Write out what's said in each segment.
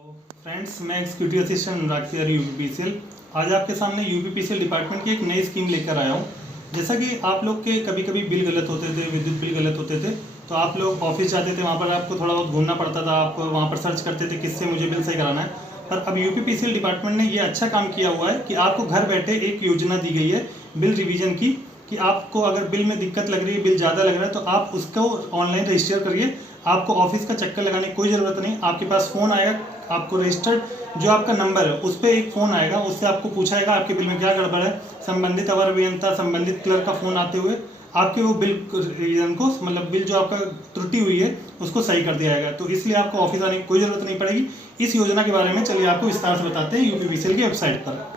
Friends, मैं executive assistant अनुराग Tiwari UPPCL आज आपके सामने यूपीपीसीएल डिपार्टमेंट की एक नई स्कीम लेकर आया हूँ। जैसा कि आप लोग के कभी कभी बिल गलत होते थे, विद्युत बिल गलत होते थे, तो आप लोग ऑफिस जाते थे, वहाँ पर आपको थोड़ा बहुत घूमना पड़ता था, आप वहाँ पर सर्च करते थे किससे मुझे बिल सही कराना है। पर अब यूपीपीसीएल डिपार्टमेंट ने ये अच्छा काम किया हुआ है कि आपको घर बैठे एक योजना दी गई है बिल रिवीजन की, कि आपको अगर बिल में दिक्कत लग रही है, बिल ज़्यादा लग रहा है, तो आप उसको ऑनलाइन रजिस्टर करिए। आपको ऑफिस का चक्कर लगाने की कोई ज़रूरत नहीं। आपके पास फ़ोन आएगा, आपको रजिस्टर्ड जो आपका नंबर है उस पर एक फ़ोन आएगा, उससे आपको पूछाएगा आपके बिल में क्या गड़बड़ है। संबंधित अवर अभियंता, संबंधित क्लर्क का फ़ोन आते हुए आपके वो बिल रिवीजन को, मतलब बिल जो आपका त्रुटि हुई है उसको सही कर दिया जाएगा। तो इसलिए आपको ऑफिस आने की कोई ज़रूरत नहीं पड़ेगी। इस योजना के बारे में चलिए आपको विस्तार से बताते हैं यूपीपीसीएल की वेबसाइट पर।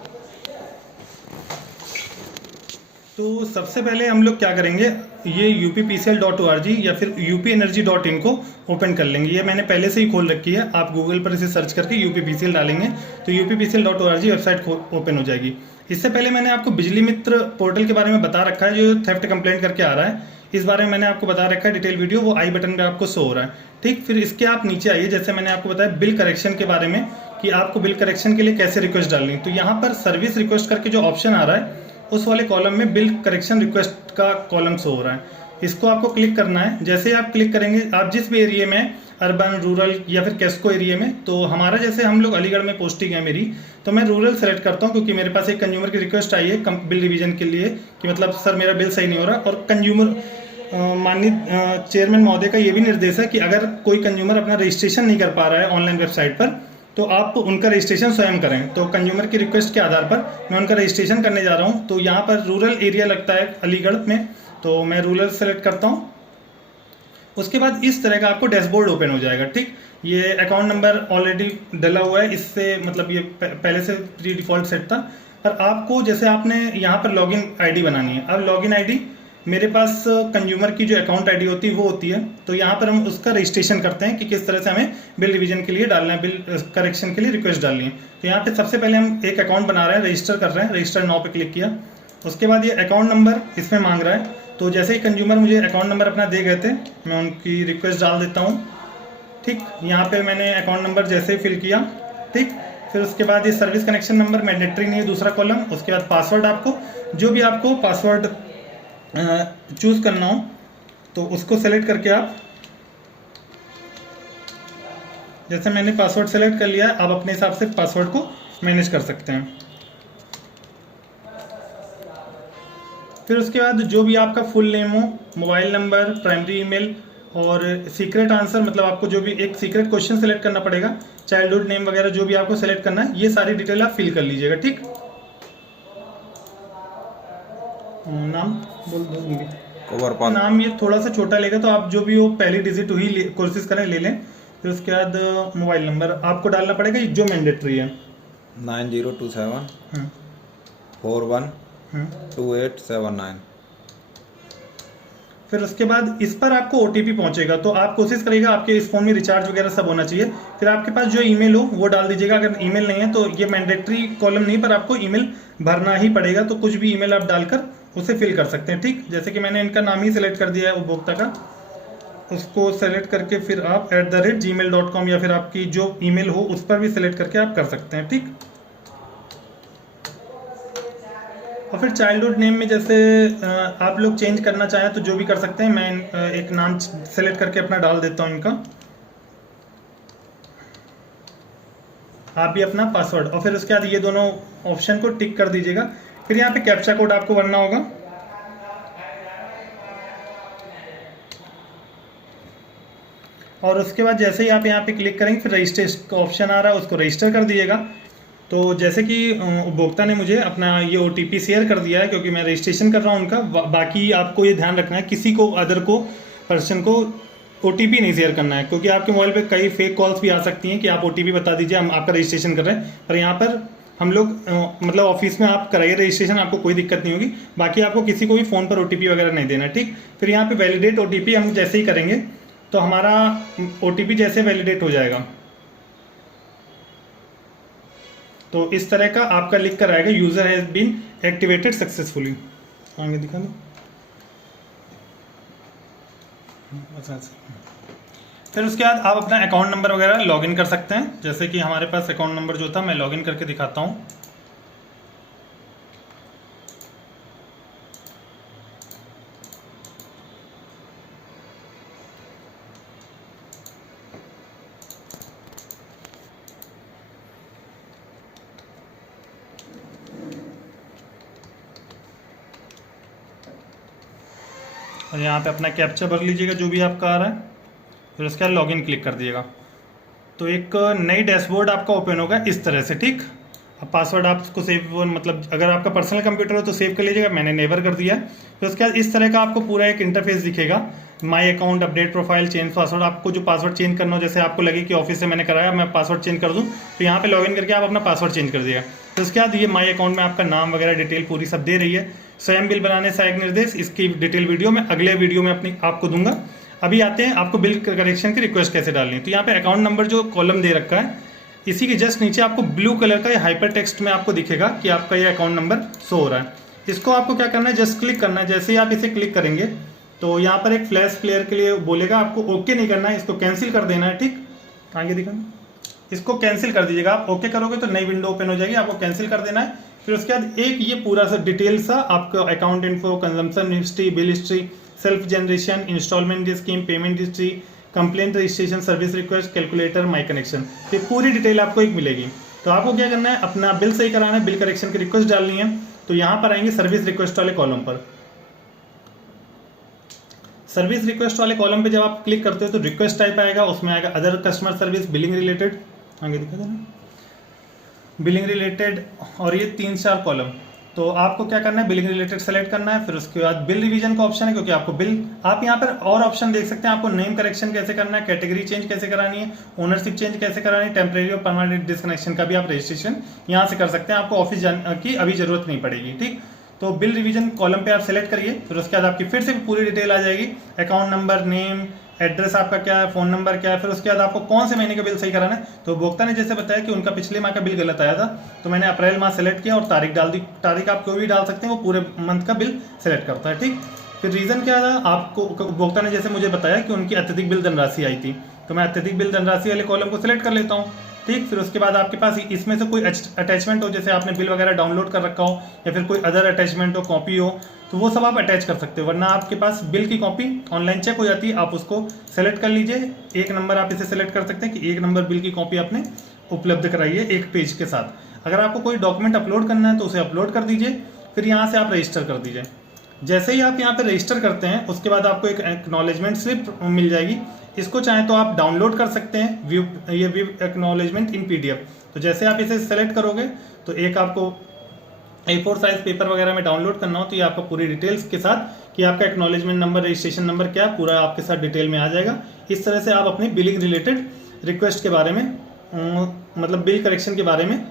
तो सबसे पहले हम लोग क्या करेंगे, ये uppcl.org या फिर upenergy.in को ओपन कर लेंगे। ये मैंने पहले से ही खोल रखी है, आप गूगल पर इसे सर्च करके यूपीपीसीएल डालेंगे तो uppcl.org वेबसाइट ओपन हो जाएगी। इससे पहले मैंने आपको बिजली मित्र पोर्टल के बारे में बता रखा है, जो थेफ्ट कंप्लेंट करके आ रहा है। इस बारे में मैंने आपको बता रखा है डिटेल वीडियो, वो आई बटन पे आपको शो हो रहा है। ठीक, फिर इसके आप नीचे आइए, जैसे मैंने आपको बताया बिल करेक्शन के बारे में कि आपको बिल करेक्शन के लिए कैसे रिक्वेस्ट डालनी। तो यहाँ पर सर्विस रिक्वेस्ट करके जो ऑप्शन आ रहा है उस वाले कॉलम में बिल करेक्शन रिक्वेस्ट का कॉलम शो हो रहा है। इसको आपको क्लिक करना है। जैसे ही आप क्लिक करेंगे, आप जिस भी एरिया में, अर्बन, रूरल या फिर कैस्को एरिया में, तो हमारा जैसे हम लोग अलीगढ़ में पोस्टिंग है मेरी, तो मैं रूरल सेलेक्ट करता हूँ, क्योंकि मेरे पास एक कंज्यूमर की रिक्वेस्ट आई है बिल रिवीजन के लिए कि मतलब सर मेरा बिल सही नहीं हो रहा। और कंज्यूमर माननीय चेयरमैन महोदय का ये भी निर्देश है कि अगर कोई कंज्यूमर अपना रजिस्ट्रेशन नहीं कर पा रहा है ऑनलाइन वेबसाइट पर, तो आप उनका रजिस्ट्रेशन स्वयं करें। तो कंज्यूमर की रिक्वेस्ट के आधार पर मैं उनका रजिस्ट्रेशन करने जा रहा हूं। तो यहां पर रूरल एरिया लगता है अलीगढ़ में, तो मैं रूरल सेलेक्ट करता हूं। उसके बाद इस तरह का आपको डैशबोर्ड ओपन हो जाएगा। ठीक, ये अकाउंट नंबर ऑलरेडी डला हुआ है, इससे मतलब ये पहले से प्री डिफॉल्ट सेट था। पर आपको जैसे आपने यहाँ पर लॉगिन आईडी बनानी है। अब लॉगिन आईडी मेरे पास कंज्यूमर की जो अकाउंट आईडी होती है वो होती है, तो यहाँ पर हम उसका रजिस्ट्रेशन करते हैं कि किस तरह से हमें बिल रिवीजन के लिए डालना है, बिल करेक्शन के लिए रिक्वेस्ट डालनी है। तो यहाँ पे सबसे पहले हम एक अकाउंट बना रहे हैं, रजिस्टर कर रहे हैं, रजिस्टर नाउ पे क्लिक किया। उसके बाद ये अकाउंट नंबर इसमें मांग रहा है। तो जैसे ही कंज्यूमर मुझे अकाउंट नंबर अपना दे गए थे, मैं उनकी रिक्वेस्ट डाल देता हूँ। ठीक, यहाँ पे मैंने अकाउंट नंबर जैसे ही फिल किया। ठीक, फिर उसके बाद ये सर्विस कनेक्शन नंबर मैंडेटरी नहीं है, दूसरा कॉलम। उसके बाद पासवर्ड, आपको जो भी आपको पासवर्ड चूज करना हो तो उसको सेलेक्ट करके आप, जैसे मैंने पासवर्ड सेलेक्ट कर लिया है, आप अपने हिसाब से पासवर्ड को मैनेज कर सकते हैं। फिर उसके बाद जो भी आपका फुल नेम हो, मोबाइल नंबर, प्राइमरी ईमेल और सीक्रेट आंसर, मतलब आपको जो भी एक सीक्रेट क्वेश्चन सेलेक्ट करना पड़ेगा, चाइल्डहुड नेम वगैरह जो भी आपको सेलेक्ट करना है, ये सारी डिटेल आप फिल कर लीजिएगा। ठीक, नाम बोल दो, नाम ये थोड़ा सा छोटा लेगा, तो आप जो भी वो पहली डिजिट हुई कोशिश करें ले लें। फिर उसके बाद मोबाइल नंबर आपको डालना पड़ेगा, जो मैंडेटरी है, 9027 41 2879। फिर उसके बाद इस पर आपको ओटीपी पहुंचेगा, तो आप कोशिश करिएगा आपके इस फोन में रिचार्ज वगैरह सब होना चाहिए। फिर आपके पास जो ईमेल हो वो डाल दीजिएगा। अगर ईमेल नहीं है तो ये मैंडेटरी कॉलम नहीं, पर आपको ईमेल भरना ही पड़ेगा। तो कुछ भी ईमेल आप डालकर उसे फिल कर सकते हैं। ठीक, जैसे कि मैंने इनका नाम ही सिलेक्ट कर दिया है उपभोक्ता का, उसको सेलेक्ट करके फिर आप @gmail.com या फिर आपकी जो ईमेल हो उस पर भी सिलेक्ट करके आप कर सकते हैं। ठीक, और फिर चाइल्डहुड नेम में जैसे आप लोग चेंज करना चाहें तो जो भी कर सकते हैं। मैं एक नाम सेलेक्ट करके अपना डाल देता हूं इनका, आप भी अपना पासवर्ड, और फिर उसके बाद ये दोनों ऑप्शन को टिक कर दीजिएगा। फिर यहाँ पे कैप्चा कोड आपको भरना होगा। और उसके बाद जैसे ही आप यहाँ पे क्लिक करेंगे, फिर रजिस्ट्रेशन का ऑप्शन आ रहा है, उसको रजिस्टर कर दीजिएगा। तो जैसे कि उपभोक्ता ने मुझे अपना ये ओटीपी शेयर कर दिया है, क्योंकि मैं रजिस्ट्रेशन कर रहा हूँ उनका। बाकी आपको ये ध्यान रखना है, किसी को अदर को पर्सन को ओटीपी नहीं शेयर करना है, क्योंकि आपके मोबाइल पे कई फेक कॉल्स भी आ सकती हैं कि आप ओटीपी बता दीजिए, हम आपका रजिस्ट्रेशन कर रहे हैं। पर यहाँ पर हम लोग मतलब ऑफिस में आप कराइए रजिस्ट्रेशन, आपको कोई दिक्कत नहीं होगी। बाकी आपको किसी को भी फ़ोन पर ओटीपी वगैरह नहीं देना। ठीक, फिर यहाँ पे वैलिडेट ओटीपी हम जैसे ही करेंगे तो हमारा ओटीपी जैसे वैलिडेट हो जाएगा, तो इस तरह का आपका लिख कर आएगा, user has been activated successfully. आगे दिखा दो। फिर उसके बाद आप अपना अकाउंट नंबर वगैरह लॉगिन कर सकते हैं। जैसे कि हमारे पास अकाउंट नंबर जो था मैं लॉगिन करके दिखाता हूँ। और यहाँ पे अपना कैप्चा भर लीजिएगा जो भी आपका आ रहा है, फिर उसके बाद लॉगिन क्लिक कर दिएगा। तो एक नई डैशबोर्ड आपका ओपन होगा इस तरह से, ठीक। अब पासवर्ड आपको सेव, मतलब अगर आपका पर्सनल कंप्यूटर हो तो सेव कर लीजिएगा, मैंने नेवर कर दिया। फिर उसके बाद इस तरह का आपको पूरा एक इंटरफेस दिखेगा, my account, update profile, change password. आपको जो पासवर्ड चेंज करना हो, जैसे आपको लगे कि ऑफिस से मैंने कराया मैं पासवर्ड चेंज कर दूँ, तो यहाँ पे लॉगिन करके आप अपना पासवर्ड चेंज कर दिएगा। फिर उसके बाद ये माई अकाउंट में आपका नाम वगैरह डिटेल पूरी सब दे रही है। स्वयं बिल बनाने सहायक निर्देश, इसकी डिटेल वीडियो मैं अगले वीडियो में अपनी आपको दूंगा। अभी आते हैं आपको बिल करेक्शन की रिक्वेस्ट कैसे डालनी है। तो यहाँ पे अकाउंट नंबर जो कॉलम दे रखा है, इसी के जस्ट नीचे आपको ब्लू कलर का हाइपर टेक्स्ट में आपको दिखेगा कि आपका ये अकाउंट नंबर शो हो रहा है। इसको आपको क्या करना है, जस्ट क्लिक करना है। जैसे ही आप इसे क्लिक करेंगे तो यहाँ पर एक फ्लैश प्लेयर के लिए बोलेगा, आपको ओके नहीं करना है, इसको कैंसिल कर देना है, ठीक। आगे दिखाना, इसको कैंसिल कर दीजिएगा। आप ओके करोगे तो नई विंडो ओपन हो जाएगी, आपको कैंसिल कर देना है। फिर उसके बाद एक ये पूरा सा डिटेल सा आपका account info, consumption history, bill history, self generation, installment scheme, payment history, complaint registration, service request, calculator, my connection, ये पूरी डिटेल आपको एक मिलेगी। तो आपको क्या करना है, अपना बिल सही कराना है, बिल करेक्शन की रिक्वेस्ट डालनी है। तो यहाँ पर आएंगे सर्विस रिक्वेस्ट वाले कॉलम पर। सर्विस रिक्वेस्ट वाले कॉलम पे जब आप क्लिक करते हो तो रिक्वेस्ट टाइप आएगा, उसमें आएगा other customer service, billing related, आगे दिखा देना, बिलिंग रिलेटेड, और ये 3-4 कॉलम। तो आपको क्या करना है, बिलिंग रिलेटेड सेलेक्ट करना है। फिर उसके बाद बिल रिवीजन का ऑप्शन है, क्योंकि आपको बिल, आप यहाँ पर और ऑप्शन देख सकते हैं, आपको नेम करेक्शन कैसे करना है, कैटेगरी चेंज कैसे करानी है, ओनरशिप चेंज कैसे करानी है, टेम्परेरी और परमानेंट डिस्कनेक्शन का भी आप रजिस्ट्रेशन यहाँ से कर सकते हैं। आपको ऑफिस जाने की अभी जरूरत नहीं पड़ेगी, ठीक। तो बिल रिवीजन कॉलम पे आप सेलेक्ट करिए। फिर उसके बाद आपकी फिर से पूरी डिटेल आ जाएगी, अकाउंट नंबर, नेम, एड्रेस आपका क्या है, फोन नंबर क्या है। फिर उसके बाद आपको कौन से महीने का बिल सही कराना है। तो उपभोक्ता ने जैसे बताया कि उनका पिछले माह का बिल गलत आया था, तो मैंने अप्रैल माह सेलेक्ट किया और तारीख डाल दी। तारीख आप कोई भी डाल सकते हैं, वो पूरे मंथ का बिल सेलेक्ट करता है, ठीक। फिर रीजन क्या था, आपको उपभोक्ता ने जैसे मुझे बताया कि उनकी अत्यधिक बिल धनराशि आई थी, तो मैं अत्यधिक बिल धनराशि वाले कॉलम को सिलेक्ट कर लेता हूँ, ठीक। फिर उसके बाद आपके पास इसमें से कोई अटैचमेंट हो, जैसे आपने बिल वगैरह डाउनलोड कर रखा हो या फिर कोई अदर अटैचमेंट हो, कॉपी हो, तो वो सब आप अटैच कर सकते हो। वरना आपके पास बिल की कॉपी ऑनलाइन चेक हो जाती है, आप उसको सेलेक्ट कर लीजिए। एक नंबर आप इसे सेलेक्ट कर सकते हैं कि 1 नंबर बिल की कॉपी आपने उपलब्ध कराई है एक पेज के साथ। अगर आपको कोई डॉक्यूमेंट अपलोड करना है तो उसे अपलोड कर दीजिए, फिर यहाँ से आप रजिस्टर कर दीजिए। जैसे ही आप यहाँ पे रजिस्टर करते हैं उसके बाद आपको एक एक्नॉलेजमेंट स्लिप मिल जाएगी। इसको चाहे तो आप डाउनलोड कर सकते हैं, व्यू एक्नॉलेजमेंट इन पीडीएफ। तो जैसे आप इसे सेलेक्ट करोगे तो एक आपको A4 साइज पेपर वगैरह में डाउनलोड करना हो तो ये आपका पूरी डिटेल्स के साथ कि आपका एक्नॉलेजमेंट नंबर, रजिस्ट्रेशन नंबर क्या, पूरा आपके साथ डिटेल में आ जाएगा। इस तरह से आप अपनी बिलिंग रिलेटेड रिक्वेस्ट के बारे में, मतलब बिल करेक्शन के बारे में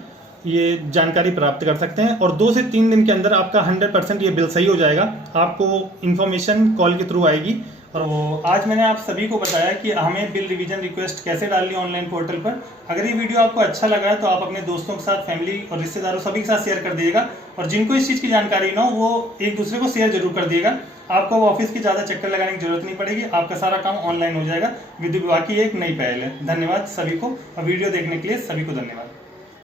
ये जानकारी प्राप्त कर सकते हैं। और 2 से 3 दिन के अंदर आपका 100% ये बिल सही हो जाएगा। आपको इन्फॉर्मेशन कॉल के थ्रू आएगी। और वो आज मैंने आप सभी को बताया कि हमें बिल रिवीजन रिक्वेस्ट कैसे डालनी है ऑनलाइन पोर्टल पर। अगर ये वीडियो आपको अच्छा लगा है तो आप अपने दोस्तों के साथ, फैमिली और रिश्तेदारों सभी के साथ शेयर कर दीजिएगा। और जिनको इस चीज़ की जानकारी ना हो वो एक दूसरे को शेयर जरूर कर दिएगा। आपको ऑफिस की ज़्यादा चक्कर लगाने की जरूरत नहीं पड़ेगी, आपका सारा काम ऑनलाइन हो जाएगा। विद्युत विभाग की एक नई पहल है। धन्यवाद सभी को, और वीडियो देखने के लिए सभी को धन्यवाद।